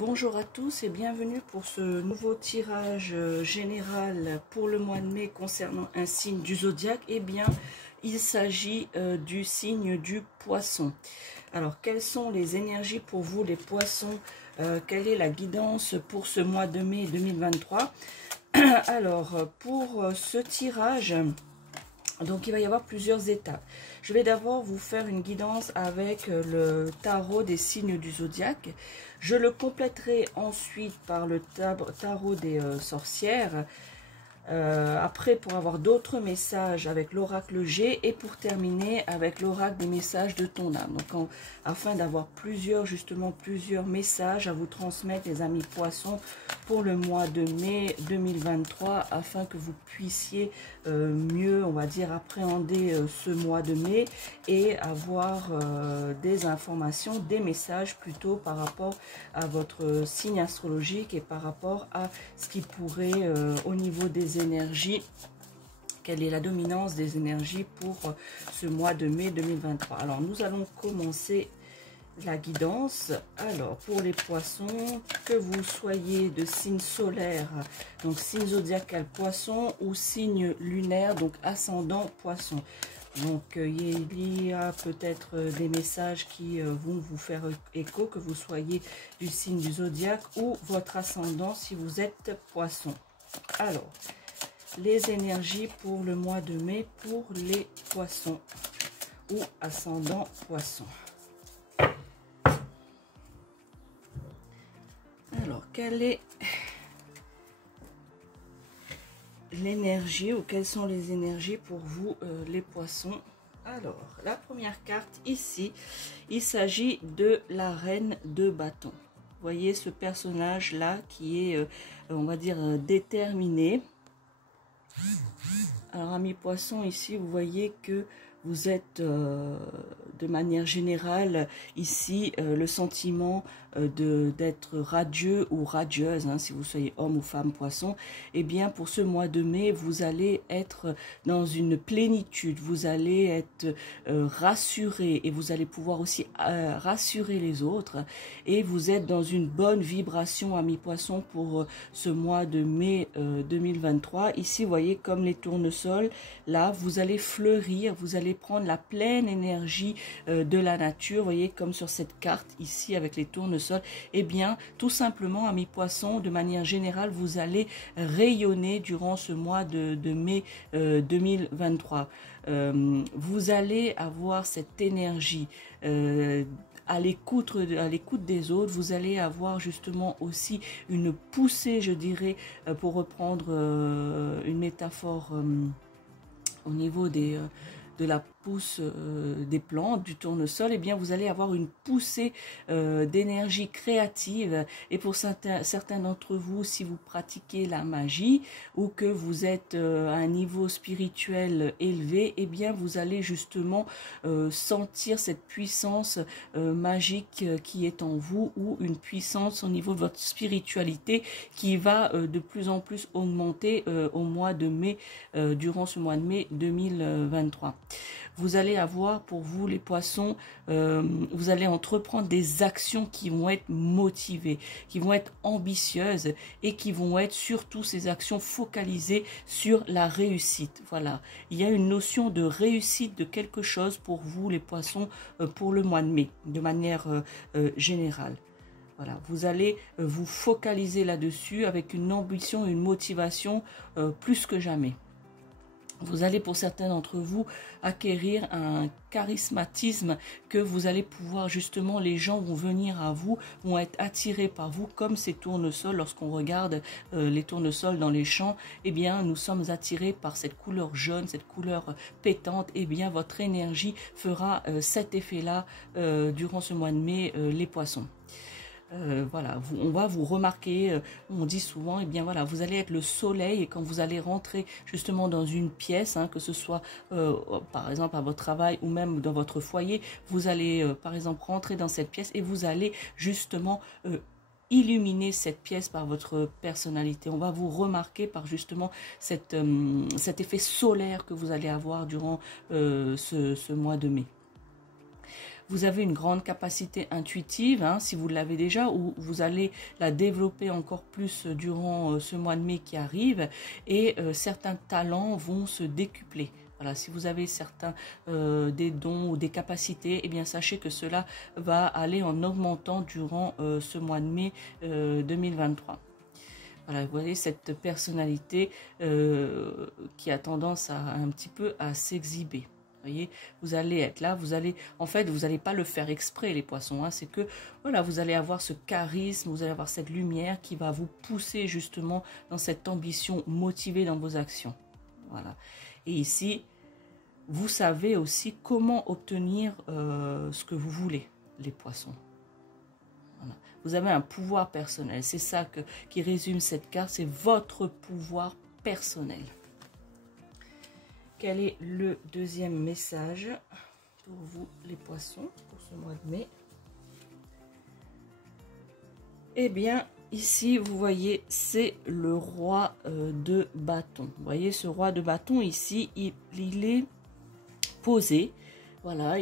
Bonjour à tous et bienvenue pour ce nouveau tirage général pour le mois de mai concernant un signe du zodiaque. Eh bien, il s'agit du signe du poisson. Alors, quelles sont les énergies pour vous les poissons? Quelle est la guidance pour ce mois de mai 2023? Alors, pour ce tirage... Donc, il va y avoir plusieurs étapes. Je vais d'abord vous faire une guidance avec le tarot des signes du zodiaque. Je le compléterai ensuite par le tarot des sorcières. Après, pour avoir d'autres messages avec l'oracle G et pour terminer avec l'oracle des messages de ton âme. Donc, afin d'avoir plusieurs messages à vous transmettre, les amis poissons, pour le mois de mai 2023, afin que vous puissiez mieux, on va dire, appréhender ce mois de mai et avoir des informations, des messages plutôt par rapport à votre signe astrologique et par rapport à ce qui pourrait au niveau des énergies, quelle est la dominance des énergies pour ce mois de mai 2023. Alors nous allons commencer la guidance. Alors pour les poissons, que vous soyez de signe solaire, donc signe zodiacal poisson, ou signe lunaire, donc ascendant poisson. Donc il y a peut-être des messages qui vont vous faire écho, que vous soyez du signe du zodiaque ou votre ascendant si vous êtes poisson. Alors, les énergies pour le mois de mai pour les poissons ou ascendant poisson. Alors, quelle est l'énergie ou quelles sont les énergies pour vous les poissons? Alors, la première carte ici, il s'agit de la reine de bâton. Vous voyez ce personnage là qui est, on va dire, déterminé. Alors, amis poissons, ici, vous voyez que vous êtes de manière générale ici le sentiment d'être radieux ou radieuse, hein, si vous soyez homme ou femme poisson. Eh bien pour ce mois de mai, vous allez être dans une plénitude, vous allez être rassuré et vous allez pouvoir aussi rassurer les autres, et vous êtes dans une bonne vibration, amis poissons, pour ce mois de mai 2023. Ici, vous voyez, comme les tournesols, là vous allez fleurir, vous allez prendre la pleine énergie de la nature. Vous voyez, comme sur cette carte ici avec les tournesols. Eh bien tout simplement, amis poissons, de manière générale, vous allez rayonner durant ce mois de mai 2023. Vous allez avoir cette énergie à l'écoute des autres. Vous allez avoir justement aussi une poussée, je dirais, pour reprendre une métaphore au niveau de la pousse des plantes, du tournesol. Eh bien vous allez avoir une poussée d'énergie créative. Et pour certains d'entre vous, si vous pratiquez la magie ou que vous êtes à un niveau spirituel élevé, eh bien vous allez justement sentir cette puissance magique qui est en vous, ou une puissance au niveau de votre spiritualité qui va de plus en plus augmenter au mois de mai, durant ce mois de mai 2023. Vous allez avoir, pour vous les poissons, vous allez entreprendre des actions qui vont être motivées, qui vont être ambitieuses et qui vont être surtout ces actions focalisées sur la réussite. Voilà, il y a une notion de réussite de quelque chose pour vous les poissons pour le mois de mai, de manière générale. Voilà, vous allez vous focaliser là-dessus avec une ambition, une motivation plus que jamais. Vous allez, pour certains d'entre vous, acquérir un charismatisme que vous allez pouvoir, justement, les gens vont venir à vous, vont être attirés par vous, comme ces tournesols. Lorsqu'on regarde les tournesols dans les champs, eh bien, nous sommes attirés par cette couleur jaune, cette couleur pétante. Eh bien, votre énergie fera cet effet-là durant ce mois de mai, les poissons. Voilà, on va vous remarquer, on dit souvent, et bien voilà, vous allez être le soleil, et quand vous allez rentrer justement dans une pièce, hein, que ce soit par exemple à votre travail ou même dans votre foyer, vous allez par exemple rentrer dans cette pièce et vous allez justement illuminer cette pièce par votre personnalité. On va vous remarquer par justement cet effet solaire que vous allez avoir durant ce mois de mai. Vous avez une grande capacité intuitive, hein, si vous l'avez déjà, ou vous allez la développer encore plus durant ce mois de mai qui arrive, et certains talents vont se décupler. Voilà, si vous avez certains des dons ou des capacités, eh bien sachez que cela va aller en augmentant durant ce mois de mai 2023. Voilà, vous voyez cette personnalité qui a tendance à un petit peu à s'exhiber. Voyez, vous allez être là, en fait, vous n'allez pas le faire exprès, les poissons, hein, c'est que, voilà, vous allez avoir ce charisme, vous allez avoir cette lumière qui va vous pousser justement dans cette ambition motivée dans vos actions. Voilà. Et ici, vous savez aussi comment obtenir ce que vous voulez, les poissons. Voilà. Vous avez un pouvoir personnel, c'est ça qui résume cette carte, c'est votre pouvoir personnel. Quel est le deuxième message pour vous, les poissons, pour ce mois de mai? Eh bien, ici, vous voyez, c'est le roi de bâton. Vous voyez, ce roi de bâton, ici, il est posé. Voilà,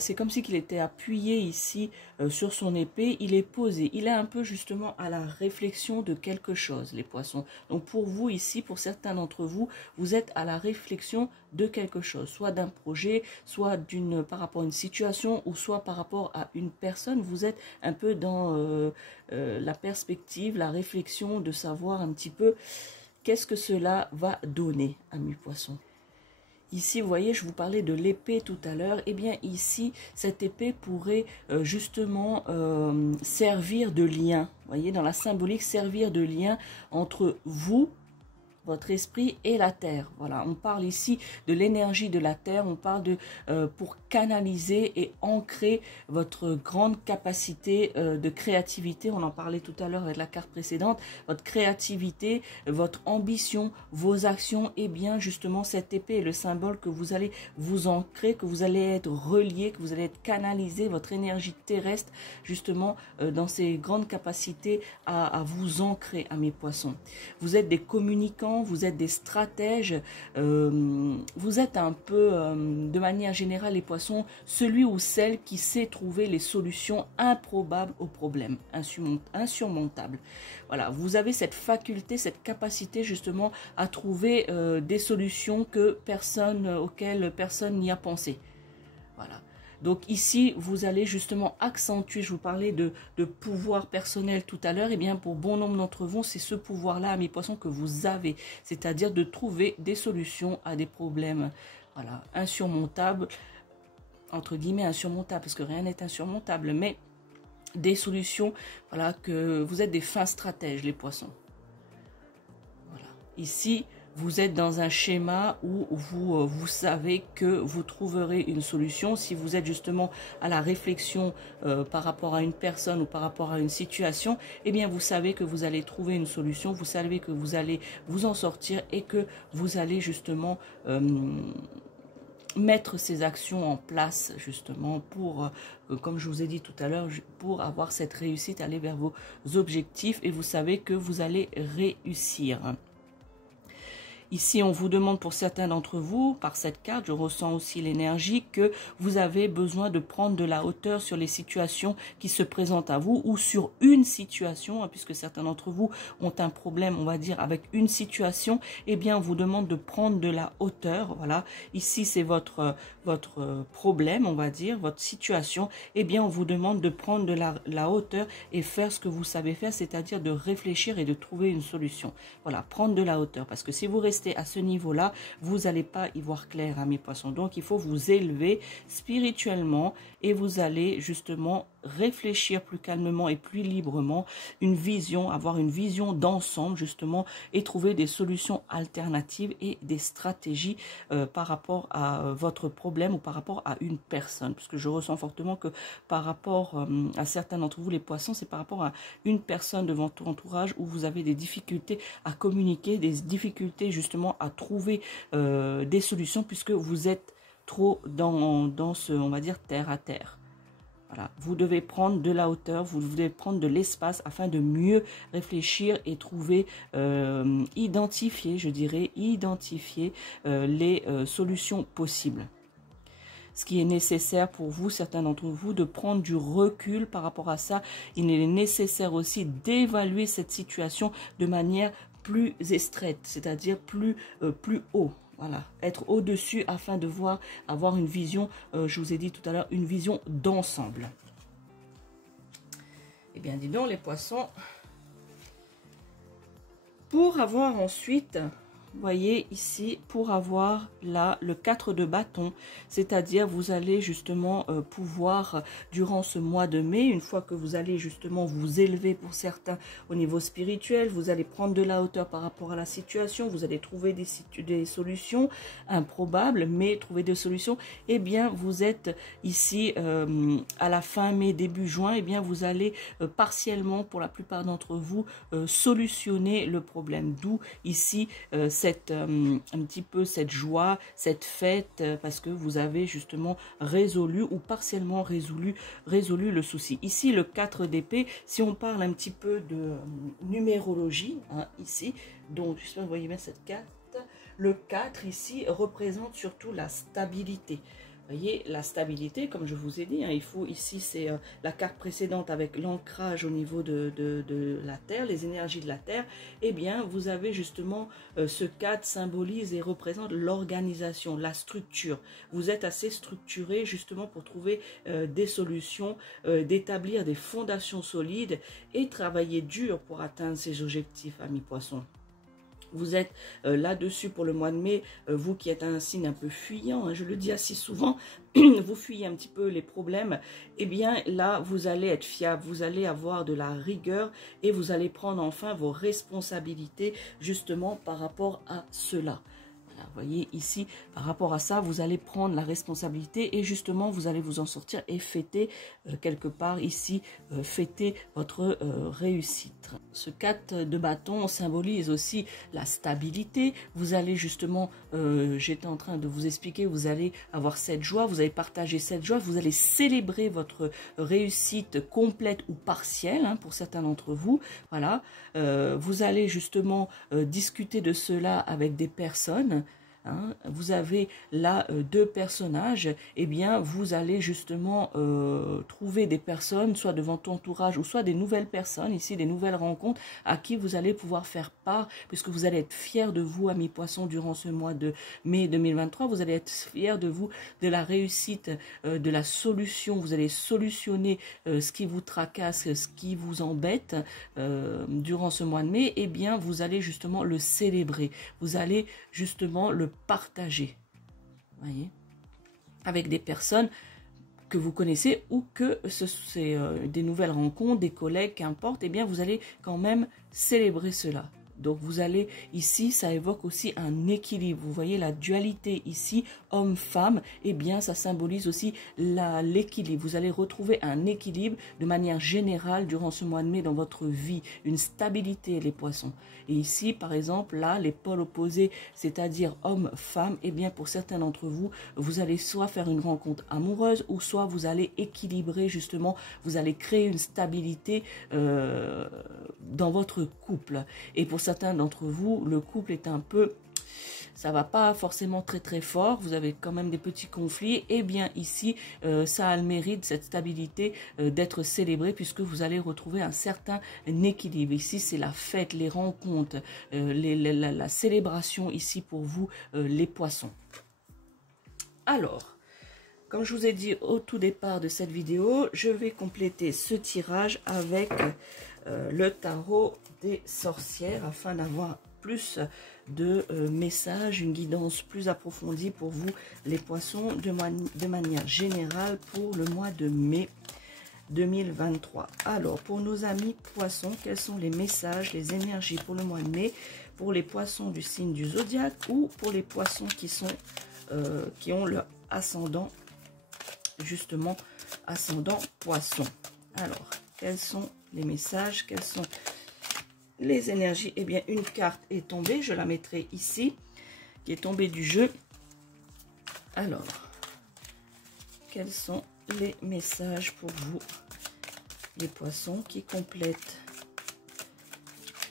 c'est comme si il était appuyé ici sur son épée, il est posé. Il est un peu justement à la réflexion de quelque chose, les poissons. Donc pour vous ici, pour certains d'entre vous, vous êtes à la réflexion de quelque chose, soit d'un projet, soit par rapport à une situation, ou soit par rapport à une personne. Vous êtes un peu dans la perspective, la réflexion de savoir un petit peu qu'est-ce que cela va donner à mes poissons. Ici, vous voyez, je vous parlais de l'épée tout à l'heure. Eh bien, ici, cette épée pourrait justement servir de lien. Vous voyez, dans la symbolique, servir de lien entre vous, votre esprit et la terre. Voilà, on parle ici de l'énergie de la terre, on parle pour canaliser et ancrer votre grande capacité de créativité. On en parlait tout à l'heure avec la carte précédente. Votre créativité, votre ambition, vos actions, et bien justement cette épée est le symbole que vous allez vous ancrer, que vous allez être relié, que vous allez être canalisé, votre énergie terrestre justement dans ces grandes capacités à vous ancrer, à mes poissons. Vous êtes des communicants, vous êtes des stratèges, vous êtes un peu, de manière générale, les poissons, celui ou celle qui sait trouver les solutions improbables aux problèmes, insurmontables. Voilà, vous avez cette faculté, cette capacité justement à trouver des solutions auxquelles personne n'y a pensé. Voilà. Donc ici, vous allez justement accentuer, je vous parlais de pouvoir personnel tout à l'heure, et bien pour bon nombre d'entre vous, c'est ce pouvoir-là, mes poissons, que vous avez, c'est-à-dire de trouver des solutions à des problèmes, voilà, insurmontables, entre guillemets insurmontables, parce que rien n'est insurmontable, mais des solutions, voilà, que vous êtes des fins stratèges, les poissons. Voilà, ici, vous êtes dans un schéma où vous savez que vous trouverez une solution. Si vous êtes justement à la réflexion par rapport à une personne ou par rapport à une situation, eh bien vous savez que vous allez trouver une solution, vous savez que vous allez vous en sortir et que vous allez justement mettre ces actions en place justement pour, comme je vous ai dit tout à l'heure, pour avoir cette réussite, aller vers vos objectifs, et vous savez que vous allez réussir. Ici, on vous demande pour certains d'entre vous, par cette carte, je ressens aussi l'énergie, que vous avez besoin de prendre de la hauteur sur les situations qui se présentent à vous, ou sur une situation, hein, puisque certains d'entre vous ont un problème, on va dire, avec une situation. Eh bien, on vous demande de prendre de la hauteur. Voilà, ici, c'est votre problème, on va dire, votre situation. Eh bien, on vous demande de prendre de la hauteur et faire ce que vous savez faire, c'est-à-dire de réfléchir et de trouver une solution. Voilà, prendre de la hauteur, parce que si vous restez à ce niveau-là, vous n'allez pas y voir clair, hein, mes poissons. Donc, il faut vous élever spirituellement et vous allez justement réfléchir plus calmement et plus librement, avoir une vision d'ensemble justement, et trouver des solutions alternatives et des stratégies par rapport à votre problème ou par rapport à une personne. Parce que je ressens fortement que par rapport à certains d'entre vous, les poissons, c'est par rapport à une personne de votre entourage où vous avez des difficultés à communiquer, des difficultés justement à trouver des solutions, puisque vous êtes trop dans ce, on va dire, terre à terre. Voilà, vous devez prendre de la hauteur, vous devez prendre de l'espace afin de mieux réfléchir et trouver, identifier les solutions possibles. ce qui est nécessaire pour vous, certains d'entre vous, de prendre du recul par rapport à ça. Il est nécessaire aussi d'évaluer cette situation de manière plus extraite, c'est-à-dire plus haut. Voilà, être au-dessus afin de voir, avoir une vision, je vous ai dit tout à l'heure, une vision d'ensemble. Eh bien, dis donc, les poissons, pour avoir ensuite, vous voyez ici, pour avoir là le 4 de bâton, c'est-à-dire vous allez justement pouvoir, durant ce mois de mai, une fois que vous allez justement vous élever pour certains au niveau spirituel, vous allez prendre de la hauteur par rapport à la situation, vous allez trouver des solutions improbables, mais trouver des solutions. Eh bien, vous êtes ici à la fin mai, début juin, eh bien, vous allez partiellement, pour la plupart d'entre vous, solutionner le problème. D'où ici, un petit peu cette joie, cette fête, parce que vous avez justement résolu ou partiellement résolu le souci. Ici, le 4 d'épée, si on parle un petit peu de numérologie, hein, ici, donc j'espère que vous voyez bien cette carte, le 4 ici représente surtout la stabilité. Vous voyez, la stabilité, comme je vous ai dit, hein, il faut ici, c'est la carte précédente avec l'ancrage au niveau de la Terre, les énergies de la Terre. Eh bien, vous avez justement ce 4 symbolise et représente l'organisation, la structure. Vous êtes assez structuré justement pour trouver des solutions, d'établir des fondations solides et travailler dur pour atteindre ces objectifs, amis poissons. Vous êtes là-dessus pour le mois de mai, vous qui êtes un signe un peu fuyant, hein, je le dis assez souvent, vous fuyez un petit peu les problèmes, eh bien là vous allez être fiable, vous allez avoir de la rigueur et vous allez prendre enfin vos responsabilités justement par rapport à cela. Vous voyez ici, par rapport à ça, vous allez prendre la responsabilité et justement, vous allez vous en sortir et fêter quelque part ici, fêter votre réussite. Ce 4 de bâton symbolise aussi la stabilité. Vous allez justement, j'étais en train de vous expliquer, vous allez avoir cette joie, vous allez partager cette joie, vous allez célébrer votre réussite complète ou partielle, hein, pour certains d'entre vous. Voilà, vous allez justement discuter de cela avec des personnes. Hein, vous avez là deux personnages, eh bien vous allez justement trouver des personnes, soit de votre entourage ou soit des nouvelles personnes, ici des nouvelles rencontres à qui vous allez pouvoir faire part, puisque vous allez être fiers de vous, amis poissons, durant ce mois de mai 2023, vous allez être fiers de vous, de la réussite, de la solution, vous allez solutionner ce qui vous tracasse, ce qui vous embête durant ce mois de mai, eh bien vous allez justement le célébrer, vous allez justement le partager, voyez, avec des personnes que vous connaissez ou que c'est des nouvelles rencontres, des collègues, qu'importe, eh bien vous allez quand même célébrer cela. Donc vous allez ici, ça évoque aussi un équilibre. Vous voyez la dualité ici, homme-femme, eh bien ça symbolise aussi l'équilibre. Vous allez retrouver un équilibre de manière générale durant ce mois de mai dans votre vie, une stabilité, les poissons. Et ici, par exemple, là, les pôles opposés, c'est-à-dire homme-femme, eh bien pour certains d'entre vous, vous allez soit faire une rencontre amoureuse ou soit vous allez équilibrer justement, vous allez créer une stabilité dans votre couple. Et pour certains d'entre vous, le couple est un peu, ça va pas forcément très fort, vous avez quand même des petits conflits, et bien ici, ça a le mérite, cette stabilité, d'être célébrée, puisque vous allez retrouver un certain équilibre. Ici, c'est la fête, les rencontres, la célébration ici pour vous, les poissons. Alors, comme je vous ai dit au tout départ de cette vidéo, je vais compléter ce tirage avec le tarot des sorcières afin d'avoir plus de messages, une guidance plus approfondie pour vous les poissons de manière générale pour le mois de mai 2023. Alors pour nos amis poissons, quels sont les messages, les énergies pour le mois de mai pour les poissons du signe du zodiaque ou pour les poissons qui ont leur ascendant, justement ascendant poisson. Alors quels sont les messages, quelles sont les énergies? Eh bien, une carte est tombée, je la mettrai ici, qui est tombée du jeu. Alors, quels sont les messages pour vous, les poissons, qui complètent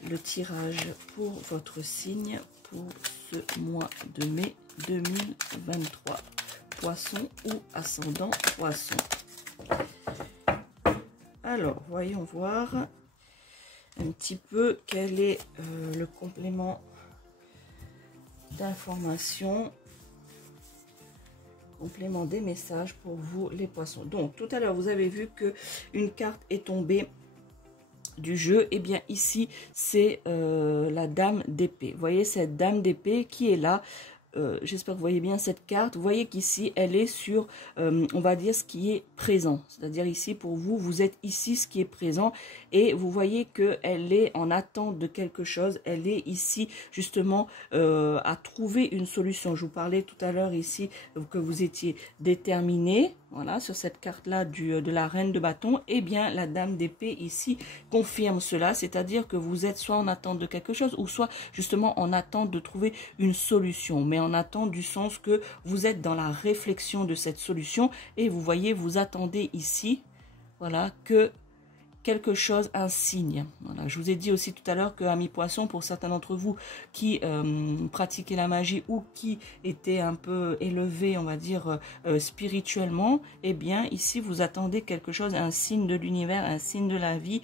le tirage pour votre signe pour ce mois de mai 2023? poisson ou ascendant poisson. Alors, voyons voir un petit peu quel est le complément d'information, complément des messages pour vous les poissons. Donc, tout à l'heure, vous avez vu que une carte est tombée du jeu. Et bien ici, c'est la dame d'épée. Vous voyez cette dame d'épée qui est là. J'espère que vous voyez bien cette carte. Vous voyez qu'ici, elle est sur, on va dire, ce qui est présent. C'est-à-dire ici, pour vous, vous êtes ici, ce qui est présent. Et vous voyez qu'elle est en attente de quelque chose. Elle est ici, justement, à trouver une solution. Je vous parlais tout à l'heure ici que vous étiez déterminé. Voilà, sur cette carte-là de la reine de bâton, eh bien, la dame d'épée ici confirme cela, c'est-à-dire que vous êtes soit en attente de quelque chose, ou soit justement en attente de trouver une solution, mais en attente du sens que vous êtes dans la réflexion de cette solution, et vous voyez, vous attendez ici, voilà, que quelque chose, un signe. Voilà. Je vous ai dit aussi tout à l'heure que amis poissons, pour certains d'entre vous qui pratiquaient la magie ou qui étaient un peu élevés, on va dire, spirituellement, eh bien, ici, vous attendez quelque chose, un signe de l'univers, un signe de la vie,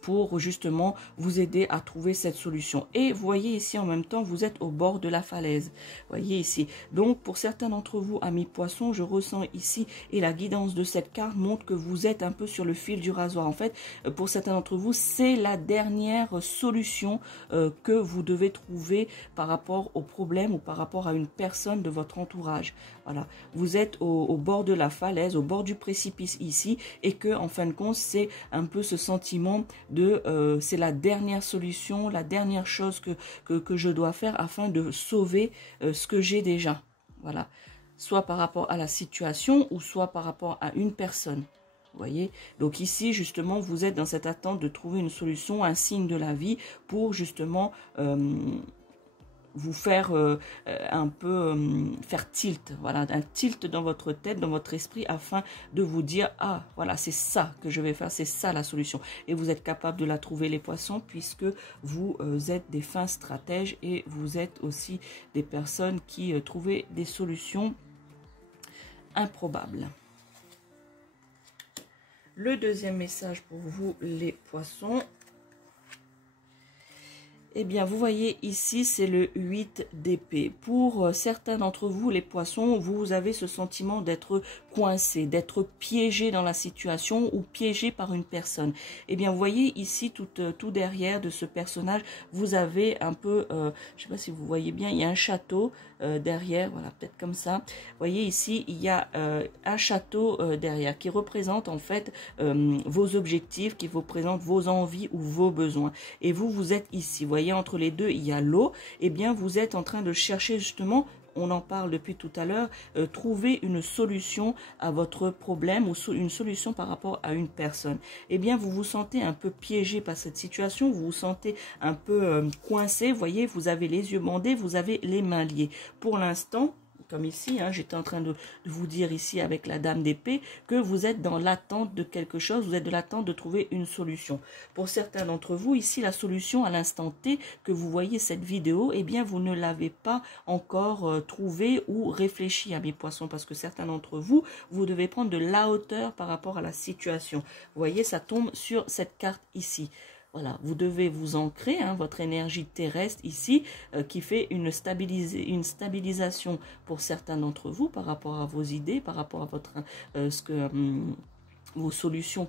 pour justement vous aider à trouver cette solution. Et vous voyez ici en même temps, vous êtes au bord de la falaise. Voyez ici. Donc pour certains d'entre vous, amis poissons, je ressens ici, et la guidance de cette carte montre que vous êtes un peu sur le fil du rasoir. En fait, pour certains d'entre vous, c'est la dernière solution que vous devez trouver par rapport au problème ou par rapport à une personne de votre entourage. Voilà, vous êtes au bord de la falaise, au bord du précipice ici, et que en fin de compte, c'est un peu ce sentiment de c'est la dernière solution, la dernière chose que je dois faire afin de sauver ce que j'ai déjà. Voilà, soit par rapport à la situation ou soit par rapport à une personne. Vous voyez, donc ici justement vous êtes dans cette attente de trouver une solution, un signe de la vie pour justement vous faire un peu faire tilt, voilà, un tilt dans votre tête, dans votre esprit, afin de vous dire, ah, voilà, c'est ça que je vais faire, c'est ça la solution. Et vous êtes capable de la trouver, les poissons, puisque vous êtes des fins stratèges et vous êtes aussi des personnes qui trouvent des solutions improbables. Le deuxième message pour vous, les poissons. Eh bien, vous voyez ici, c'est le 8 d'épée. Pour certains d'entre vous, les poissons, vous avez ce sentiment d'être coincé, d'être piégé dans la situation ou piégé par une personne. Eh bien, vous voyez ici, tout derrière de ce personnage, vous avez un peu, je ne sais pas si vous voyez bien, il y a un château derrière, voilà, peut-être comme ça. Vous voyez ici, il y a un château derrière qui représente en fait vos objectifs, qui vous présente vos envies ou vos besoins. Et vous, vous êtes ici, vous voyez, entre les deux, il y a l'eau. Eh bien, vous êtes en train de chercher justement, on en parle depuis tout à l'heure, trouver une solution à votre problème ou une solution par rapport à une personne. Eh bien, vous vous sentez un peu piégé par cette situation, vous vous sentez un peu coincé, vous voyez, vous avez les yeux bandés, vous avez les mains liées. Pour l'instant, comme ici, hein, j'étais en train de vous dire ici avec la dame d'épée que vous êtes dans l'attente de quelque chose, vous êtes de l'attente de trouver une solution. Pour certains d'entre vous, ici, la solution à l'instant T que vous voyez cette vidéo, eh bien, vous ne l'avez pas encore trouvée ou réfléchie à mes poissons, parce que certains d'entre vous, vous devez prendre de la hauteur par rapport à la situation. Vous voyez, ça tombe sur cette carte ici. Voilà, vous devez vous ancrer, hein, votre énergie terrestre ici, qui fait une stabilisation pour certains d'entre vous par rapport à vos idées, par rapport à votre, vos solutions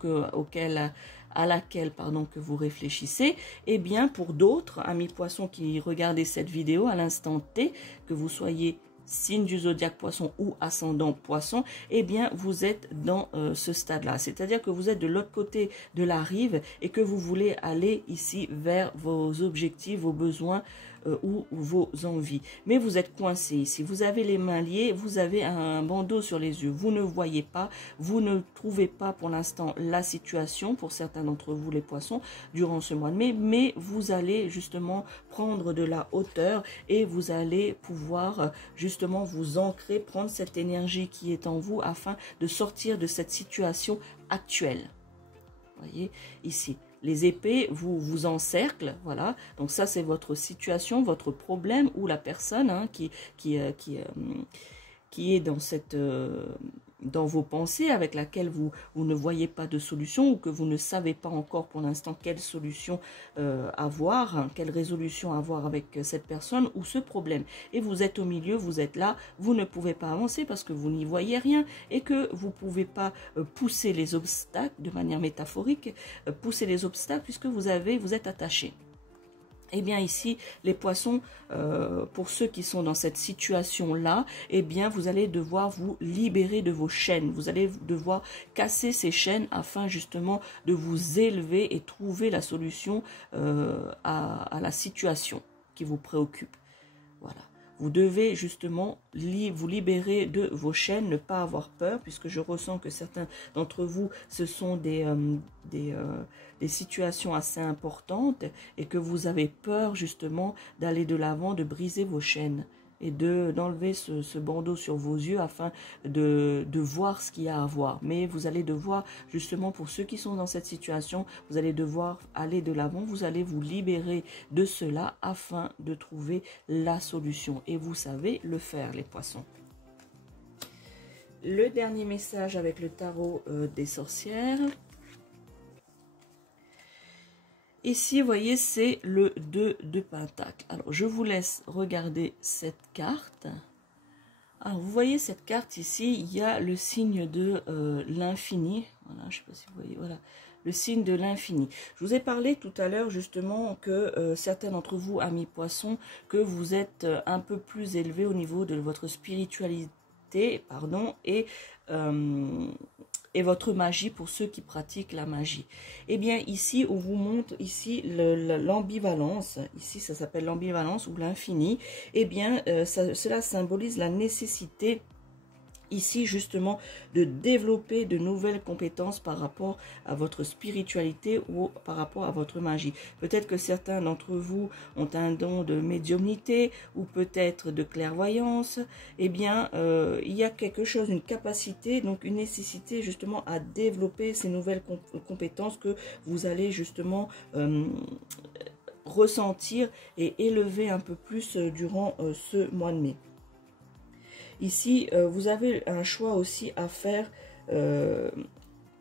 à laquelle que vous réfléchissez. Et bien pour d'autres, amis poissons qui regardez cette vidéo à l'instant T, que vous soyez signe du zodiaque poisson ou ascendant poisson, eh bien vous êtes dans ce stade-là. C'est-à-dire que vous êtes de l'autre côté de la rive et que vous voulez aller ici vers vos objectifs, vos besoins ou vos envies. Mais vous êtes coincé ici. Vous avez les mains liées, vous avez un bandeau sur les yeux. Vous ne voyez pas, vous ne trouvez pas pour l'instant la situation, pour certains d'entre vous les poissons, durant ce mois de mai, mais vous allez justement prendre de la hauteur et vous allez pouvoir justement vous ancrer, prendre cette énergie qui est en vous afin de sortir de cette situation actuelle. Voyez ici. Les épées vous encerclent, voilà. Donc ça, c'est votre situation, votre problème ou la personne hein, qui est dans cette dans vos pensées, avec laquelle vous ne voyez pas de solution, ou que vous ne savez pas encore pour l'instant quelle solution avoir, hein, quelle résolution avoir avec cette personne ou ce problème. Et vous êtes au milieu, vous êtes là, vous ne pouvez pas avancer parce que vous n'y voyez rien et que vous ne pouvez pas pousser les obstacles de manière métaphorique, pousser les obstacles puisque vous êtes attaché. Eh bien ici, les poissons, pour ceux qui sont dans cette situation-là, eh bien vous allez devoir vous libérer de vos chaînes. Vous allez devoir casser ces chaînes afin justement de vous élever et trouver la solution à la situation qui vous préoccupe. Voilà. Vous devez justement vous libérer de vos chaînes, ne pas avoir peur, puisque je ressens que certains d'entre vous, ce sont des situations assez importantes et que vous avez peur justement d'aller de l'avant, de briser vos chaînes et d'enlever ce bandeau sur vos yeux afin de voir ce qu'il y a à voir. Mais vous allez devoir, justement pour ceux qui sont dans cette situation, vous allez devoir aller de l'avant, vous allez vous libérer de cela afin de trouver la solution. Et vous savez le faire, les poissons. Le dernier message avec le tarot des sorcières. Ici, vous voyez, c'est le 2 de Pentacle. Alors, je vous laisse regarder cette carte. Alors, vous voyez cette carte ici, il y a le signe de l'infini. Voilà, je ne sais pas si vous voyez, voilà, le signe de l'infini. Je vous ai parlé tout à l'heure justement que certains d'entre vous, amis poissons, que vous êtes un peu plus élevés au niveau de votre spiritualité, pardon, et votre magie pour ceux qui pratiquent la magie. Eh bien ici, on vous montre ici l'ambivalence, ici ça s'appelle l'ambivalence ou l'infini. Eh bien cela symbolise la nécessité ici justement de développer de nouvelles compétences par rapport à votre spiritualité ou par rapport à votre magie. Peut-être que certains d'entre vous ont un don de médiumnité ou peut-être de clairvoyance. Eh bien, il y a quelque chose, une capacité, donc une nécessité justement à développer ces nouvelles compétences que vous allez justement ressentir et élever un peu plus durant ce mois de mai. Ici, vous avez un choix aussi à faire,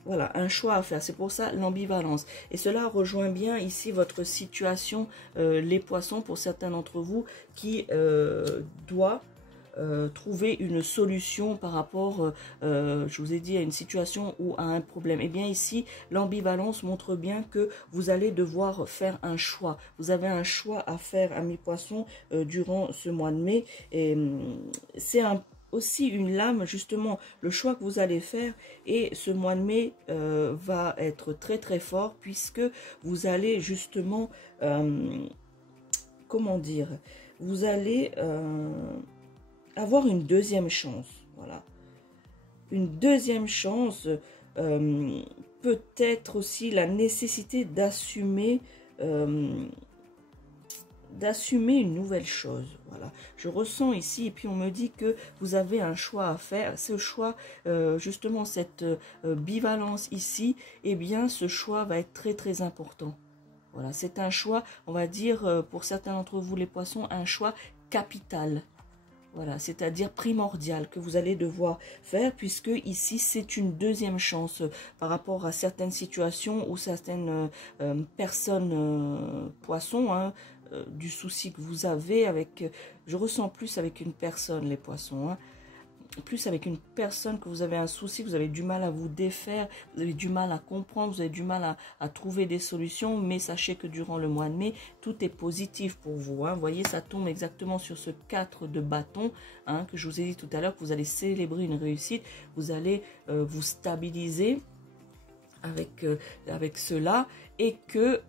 voilà, un choix à faire. C'est pour ça l'ambivalence. Et cela rejoint bien ici votre situation, les poissons, pour certains d'entre vous, qui doit trouver une solution par rapport, je vous ai dit, à une situation ou à un problème. Et bien ici, l'ambivalence montre bien que vous allez devoir faire un choix. Vous avez un choix à faire, amis poissons, durant ce mois de mai. Et c'est aussi une lame, justement, le choix que vous allez faire. Et ce mois de mai va être très très fort puisque vous allez justement, comment dire, vous allez avoir une deuxième chance, voilà, une deuxième chance, peut-être aussi la nécessité d'assumer une nouvelle chose, voilà, je ressens ici, et puis on me dit que vous avez un choix à faire, ce choix, justement cette bivalence ici, eh bien ce choix va être très très important, voilà, c'est un choix, on va dire, pour certains d'entre vous les poissons, un choix capital. Voilà, c'est-à-dire primordial que vous allez devoir faire puisque ici c'est une deuxième chance par rapport à certaines situations ou certaines personnes poissons, hein, du souci que vous avez avec, je ressens plus avec une personne les poissons, hein, plus avec une personne que vous avez un souci, vous avez du mal à vous défaire, vous avez du mal à comprendre, vous avez du mal à trouver des solutions, mais sachez que durant le mois de mai, tout est positif pour vous, hein. Vous voyez, ça tombe exactement sur ce 4 de bâton, hein, que je vous ai dit tout à l'heure, que vous allez célébrer une réussite, vous allez vous stabiliser avec cela, et que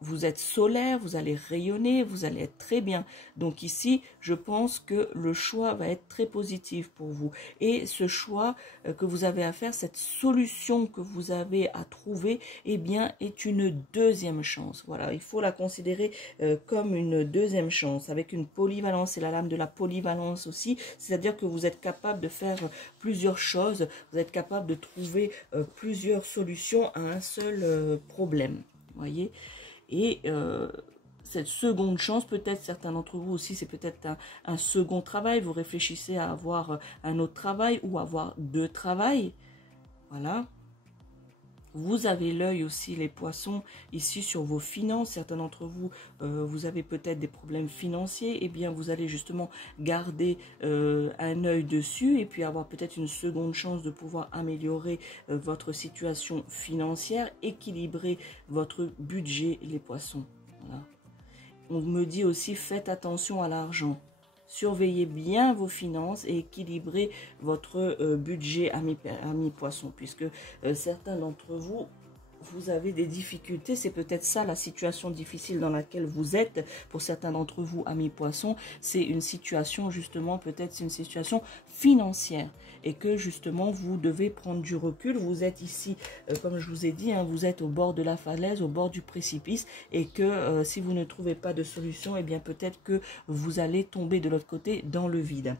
vous êtes solaire, vous allez rayonner, vous allez être très bien. Donc ici, je pense que le choix va être très positif pour vous. Et ce choix que vous avez à faire, cette solution que vous avez à trouver, eh bien, est une deuxième chance. Voilà, il faut la considérer comme une deuxième chance, avec une polyvalence. C'est la lame de la polyvalence aussi. C'est-à-dire que vous êtes capable de faire plusieurs choses, vous êtes capable de trouver plusieurs solutions à un seul problème. Voyez ? Et cette seconde chance. Peut-être certains d'entre vous aussi, c'est peut-être un second travail. Vous réfléchissez à avoir un autre travail ou avoir deux travails. Voilà. Vous avez l'œil aussi, les poissons, ici sur vos finances. Certains d'entre vous, vous avez peut-être des problèmes financiers. Eh bien, vous allez justement garder un œil dessus et puis avoir peut-être une seconde chance de pouvoir améliorer votre situation financière, équilibrer votre budget, les poissons. Voilà. On me dit aussi, faites attention à l'argent. Surveillez bien vos finances et équilibrez votre budget, amis poissons, puisque certains d'entre vous, vous avez des difficultés. C'est peut-être ça la situation difficile dans laquelle vous êtes. Pour certains d'entre vous, amis poissons, c'est une situation justement, peut-être c'est une situation financière. Et que justement, vous devez prendre du recul. Vous êtes ici, comme je vous ai dit, hein, vous êtes au bord de la falaise, au bord du précipice. Et que si vous ne trouvez pas de solution, eh bien peut-être que vous allez tomber de l'autre côté dans le vide.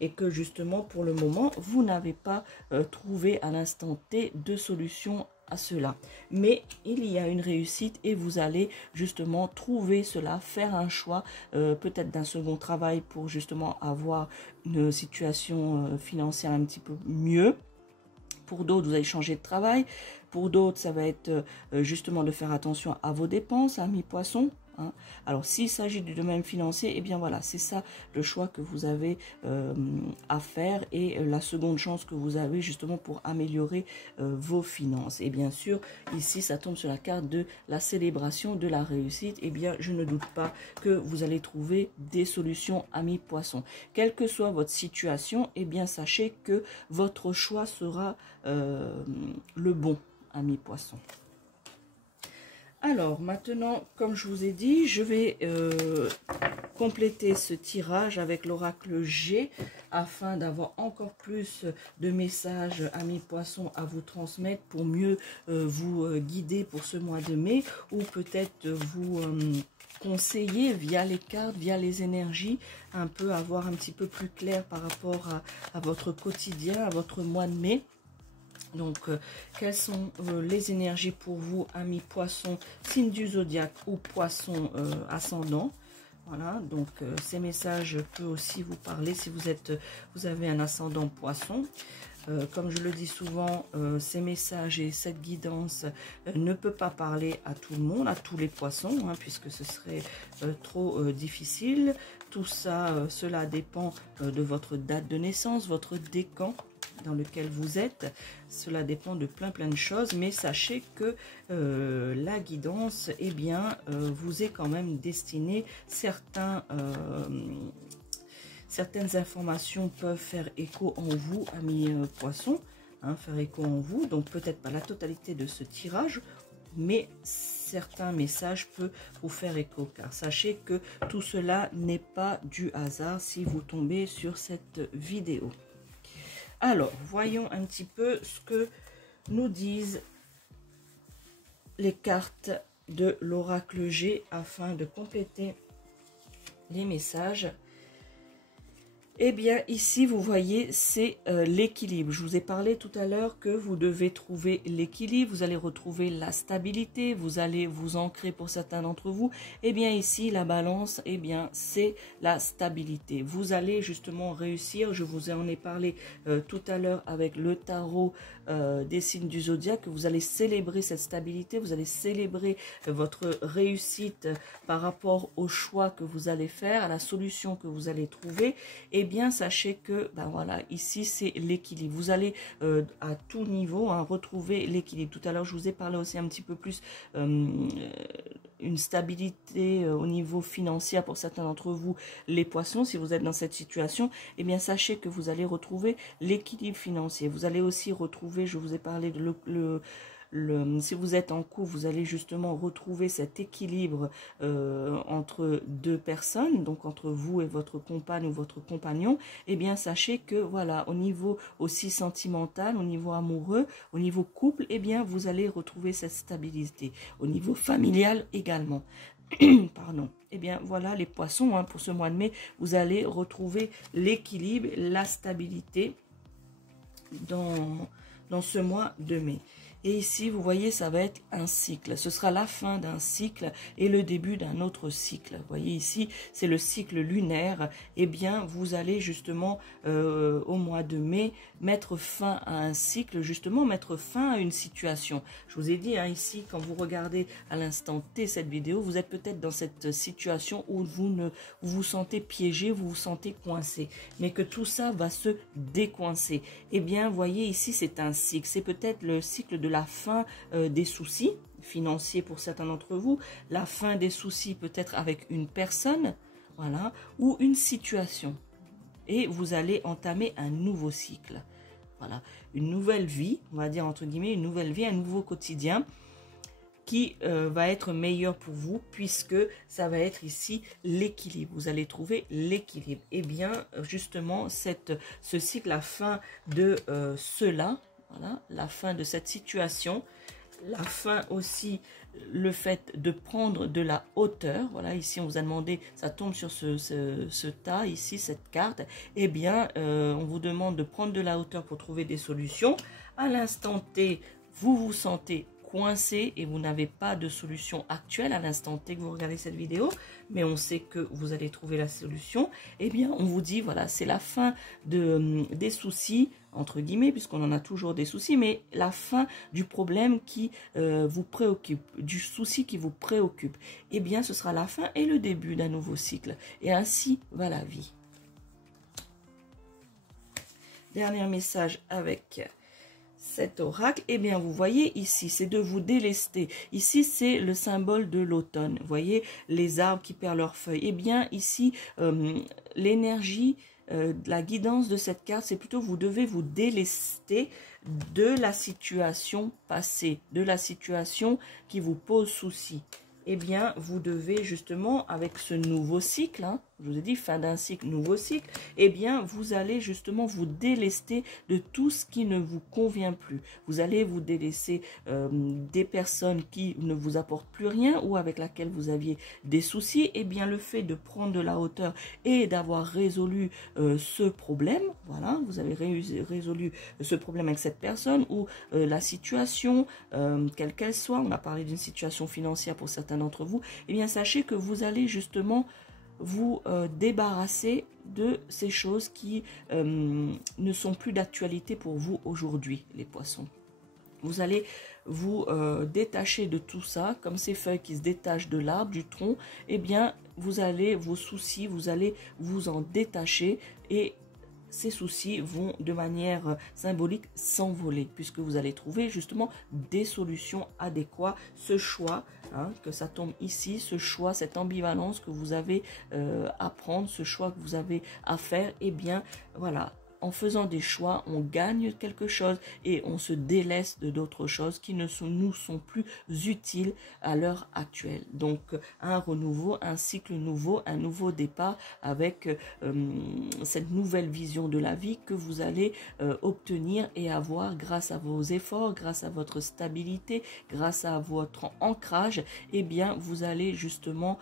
Et que justement, pour le moment, vous n'avez pas trouvé à l'instant T de solution à cela. Mais il y a une réussite et vous allez justement trouver cela, faire un choix peut-être d'un second travail pour justement avoir une situation financière un petit peu mieux. Pour d'autres, vous allez changer de travail. Pour d'autres, ça va être justement de faire attention à vos dépenses, amis poissons. Hein. Alors, s'il s'agit du domaine financier, eh bien voilà, c'est ça le choix que vous avez à faire et la seconde chance que vous avez justement pour améliorer vos finances. Et bien sûr, ici, ça tombe sur la carte de la célébration de la réussite. Eh bien, je ne doute pas que vous allez trouver des solutions, amis poissons. Quelle que soit votre situation, eh bien, sachez que votre choix sera le bon, amis poissons. Alors, maintenant, comme je vous ai dit, je vais compléter ce tirage avec l'oracle G afin d'avoir encore plus de messages, amis poissons, à vous transmettre pour mieux vous guider pour ce mois de mai ou peut-être vous conseiller via les cartes, via les énergies, un peu avoir un petit peu plus clair par rapport à votre quotidien, à votre mois de mai. Donc, quelles sont les énergies pour vous, amis poissons, signe du zodiaque ou poisson ascendant? Voilà, donc ces messages peuvent aussi vous parler si vous avez un ascendant poisson. Comme je le dis souvent, ces messages et cette guidance ne peut pas parler à tout le monde, à tous les poissons, hein, puisque ce serait trop difficile. Tout ça, cela dépend de votre date de naissance, votre décan dans lequel vous êtes. Cela dépend de plein de choses, mais sachez que la guidance, eh bien, vous est quand même destinée. Certaines informations peuvent faire écho en vous, amis poissons, hein, faire écho en vous, donc peut-être pas la totalité de ce tirage, mais certains messages peuvent vous faire écho, car sachez que tout cela n'est pas du hasard si vous tombez sur cette vidéo. Alors, voyons un petit peu ce que nous disent les cartes de l'oracle G afin de compléter les messages. Eh bien, ici, vous voyez, c'est l'équilibre. Je vous ai parlé tout à l'heure que vous devez trouver l'équilibre. Vous allez retrouver la stabilité. Vous allez vous ancrer pour certains d'entre vous. Eh bien, ici, la balance, eh bien, c'est la stabilité. Vous allez justement réussir. Je vous en ai parlé tout à l'heure avec le tarot des signes du zodiaque. Vous allez célébrer cette stabilité. Vous allez célébrer votre réussite par rapport au choix que vous allez faire, à la solution que vous allez trouver. Et bien, sachez que, ben voilà, ici, c'est l'équilibre. Vous allez à tout niveau retrouver l'équilibre. Tout à l'heure, je vous ai parlé aussi un petit peu plus une stabilité au niveau financier pour certains d'entre vous, les poissons. Si vous êtes dans cette situation, eh bien, sachez que vous allez retrouver l'équilibre financier. Vous allez aussi retrouver, je vous ai parlé de si vous êtes en couple, vous allez justement retrouver cet équilibre entre deux personnes, donc entre vous et votre compagne ou votre compagnon. Eh bien, sachez que voilà, au niveau aussi sentimental, au niveau amoureux, au niveau couple, eh bien, vous allez retrouver cette stabilité. Au niveau familial également. Pardon. Eh bien, voilà les poissons, pour ce mois de mai, vous allez retrouver l'équilibre, la stabilité dans ce mois de mai. Et ici, vous voyez, ça va être un cycle. Ce sera la fin d'un cycle et le début d'un autre cycle. Vous voyez ici, c'est le cycle lunaire. Eh bien, vous allez justement, au mois de mai, mettre fin à un cycle, justement, mettre fin à une situation. Je vous ai dit, hein, ici, quand vous regardez à l'instant T cette vidéo, vous êtes peut-être dans cette situation où vous vous sentez piégé, vous vous sentez coincé. Mais que tout ça va se décoincer. Eh bien, vous voyez, ici, c'est un cycle. C'est peut-être le cycle de la fin des soucis financiers pour certains d'entre vous, la fin des soucis peut-être avec une personne, voilà, ou une situation. Et vous allez entamer un nouveau cycle. Voilà, une nouvelle vie, on va dire entre guillemets, une nouvelle vie, un nouveau quotidien qui va être meilleur pour vous puisque ça va être ici l'équilibre. Vous allez trouver l'équilibre. Et bien, justement, ce cycle, la fin de cela, voilà, la fin de cette situation, la fin aussi, le fait de prendre de la hauteur. Voilà, ici on vous a demandé, ça tombe sur ce tas, ici, cette carte. Eh bien, on vous demande de prendre de la hauteur pour trouver des solutions. À l'instant T, vous vous sentez coincé et vous n'avez pas de solution actuelle à l'instant T que vous regardez cette vidéo, mais on sait que vous allez trouver la solution. Eh bien, on vous dit, voilà, c'est la fin des soucis, entre guillemets, puisqu'on en a toujours des soucis, mais la fin du problème qui vous préoccupe, du souci qui vous préoccupe. Eh bien, ce sera la fin et le début d'un nouveau cycle. Et ainsi va la vie. Dernier message avec cet oracle, eh bien, vous voyez ici, c'est de vous délester. Ici, c'est le symbole de l'automne. Vous voyez, les arbres qui perdent leurs feuilles. Eh bien, ici, l'énergie, la guidance de cette carte, c'est plutôt vous devez vous délester de la situation passée, de la situation qui vous pose souci. Eh bien, vous devez justement, avec ce nouveau cycle, hein, je vous ai dit fin d'un cycle, nouveau cycle, eh bien, vous allez justement vous délester de tout ce qui ne vous convient plus. Vous allez vous délaisser des personnes qui ne vous apportent plus rien ou avec laquelle vous aviez des soucis. Eh bien, le fait de prendre de la hauteur et d'avoir résolu ce problème, voilà, vous avez résolu ce problème avec cette personne ou la situation, quelle qu'elle soit, on a parlé d'une situation financière pour certains d'entre vous, eh bien, sachez que vous allez justement vous débarrasser de ces choses qui ne sont plus d'actualité pour vous aujourd'hui, les poissons. Vous allez vous détacher de tout ça, comme ces feuilles qui se détachent de l'arbre, du tronc, eh bien, vous allez, vos soucis, vous allez vous en détacher et ces soucis vont de manière symbolique s'envoler puisque vous allez trouver justement des solutions adéquates. Ce choix, hein, que ça tombe ici, ce choix, cette ambivalence que vous avez à prendre, ce choix que vous avez à faire, eh bien voilà. En faisant des choix, on gagne quelque chose et on se délaisse de d'autres choses qui ne nous sont plus utiles à l'heure actuelle. Donc, un renouveau, un cycle nouveau, un nouveau départ avec cette nouvelle vision de la vie que vous allez obtenir et avoir grâce à vos efforts, grâce à votre stabilité, grâce à votre ancrage. Eh bien, vous allez justement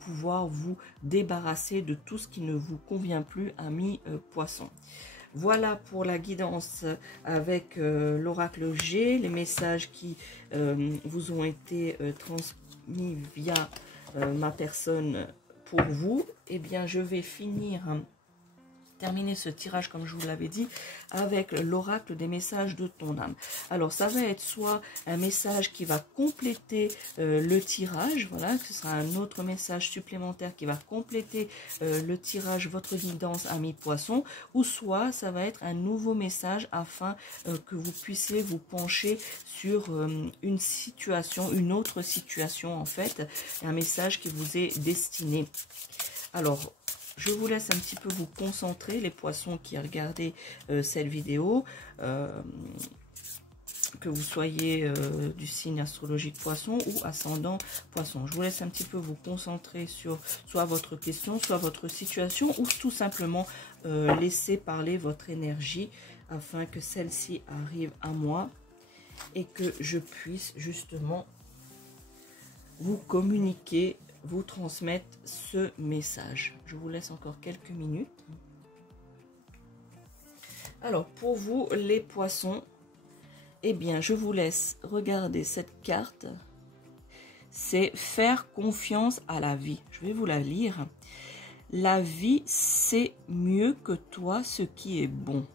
pouvoir vous débarrasser de tout ce qui ne vous convient plus, amis poissons. Voilà pour la guidance avec l'oracle G, les messages qui vous ont été transmis via ma personne pour vous. Eh bien, je vais finir, terminer ce tirage, comme je vous l'avais dit, avec l'oracle des messages de ton âme. Alors, ça va être soit un message qui va compléter le tirage, voilà, ce sera un autre message supplémentaire qui va compléter le tirage, votre guidance, ami poisson, ou soit ça va être un nouveau message afin que vous puissiez vous pencher sur une situation, une autre situation en fait, un message qui vous est destiné. Alors, je vous laisse un petit peu vous concentrer, les poissons qui regardez cette vidéo, que vous soyez du signe astrologique poisson ou ascendant poisson. Je vous laisse un petit peu vous concentrer sur soit votre question, soit votre situation, ou tout simplement laisser parler votre énergie afin que celle-ci arrive à moi et que je puisse justement vous communiquer, vous transmettre ce message. Je vous laisse encore quelques minutes. Alors, pour vous, les poissons, Eh bien, je vous laisse regarder cette carte. C'est faire confiance à la vie. Je vais vous la lire. La vie sait mieux que toi ce qui est bon,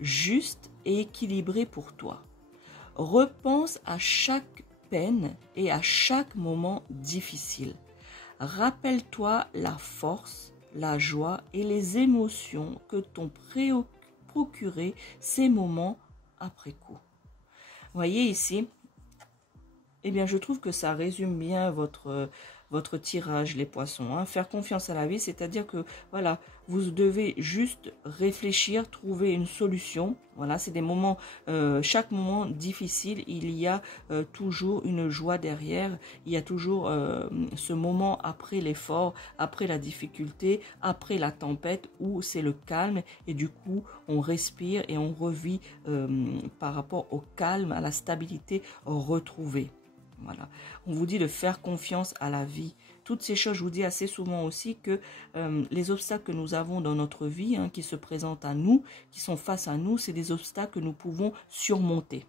juste et équilibré pour toi. Repense à chaque peine et à chaque moment difficile. Rappelle-toi la force, la joie et les émotions que t'ont procuré ces moments après coup. Voyez ici, eh bien, je trouve que ça résume bien votre tirage, les poissons. Hein. Faire confiance à la vie, c'est-à-dire que, voilà, vous devez juste réfléchir, trouver une solution. Voilà, c'est des moments, chaque moment difficile, il y a toujours une joie derrière. Il y a toujours ce moment après l'effort, après la difficulté, après la tempête, où c'est le calme. Et du coup, on respire et on revit par rapport au calme, à la stabilité retrouvée. Voilà. On vous dit de faire confiance à la vie. Toutes ces choses, je vous dis assez souvent aussi que les obstacles que nous avons dans notre vie, hein, qui se présentent à nous, qui sont face à nous, c'est des obstacles que nous pouvons surmonter.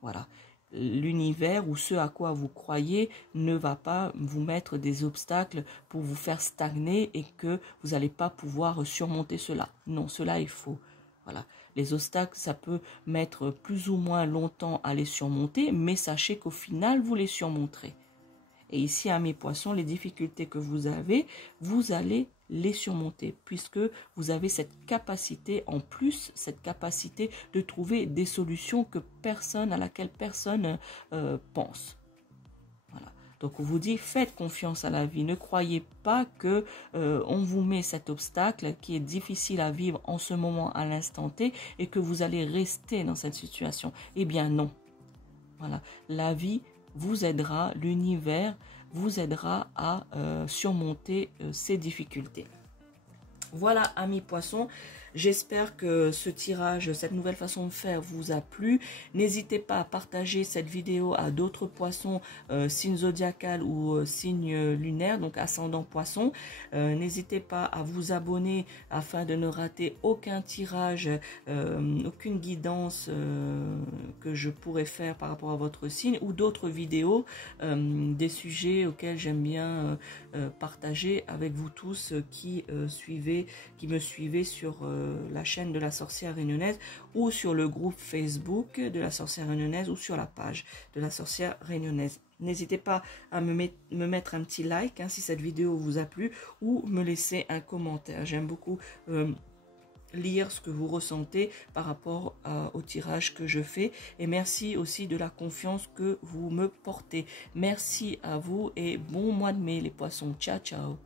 Voilà. L'univers ou ce à quoi vous croyez ne va pas vous mettre des obstacles pour vous faire stagner et que vous n'allez pas pouvoir surmonter cela. Non, cela est faux. Voilà. Les obstacles, ça peut mettre plus ou moins longtemps à les surmonter, mais sachez qu'au final, vous les surmonterez. Et ici, à mes poissons, les difficultés que vous avez, vous allez les surmonter, puisque vous avez cette capacité, en plus, cette capacité de trouver des solutions à laquelle personne pense. Voilà. Donc, on vous dit, faites confiance à la vie. Ne croyez pas que on vous met cet obstacle qui est difficile à vivre en ce moment, à l'instant T, et que vous allez rester dans cette situation. Eh bien, non. Voilà. La vie vous aidera, l'univers vous aidera à surmonter ces difficultés. Voilà, amis poissons, j'espère que ce tirage, cette nouvelle façon de faire vous a plu. N'hésitez pas à partager cette vidéo à d'autres poissons, signes zodiacal ou signes lunaires, donc ascendant poisson. N'hésitez pas à vous abonner afin de ne rater aucun tirage, aucune guidance que je pourrais faire par rapport à votre signe ou d'autres vidéos, des sujets auxquels j'aime bien partager avec vous tous qui me suivez sur la chaîne de la sorcière réunionnaise ou sur le groupe Facebook de la sorcière réunionnaise ou sur la page de la sorcière réunionnaise. N'hésitez pas à me mettre un petit like hein, si cette vidéo vous a plu ou me laisser un commentaire. J'aime beaucoup lire ce que vous ressentez par rapport au tirage que je fais et merci aussi de la confiance que vous me portez. Merci à vous et bon mois de mai les poissons. Ciao, ciao.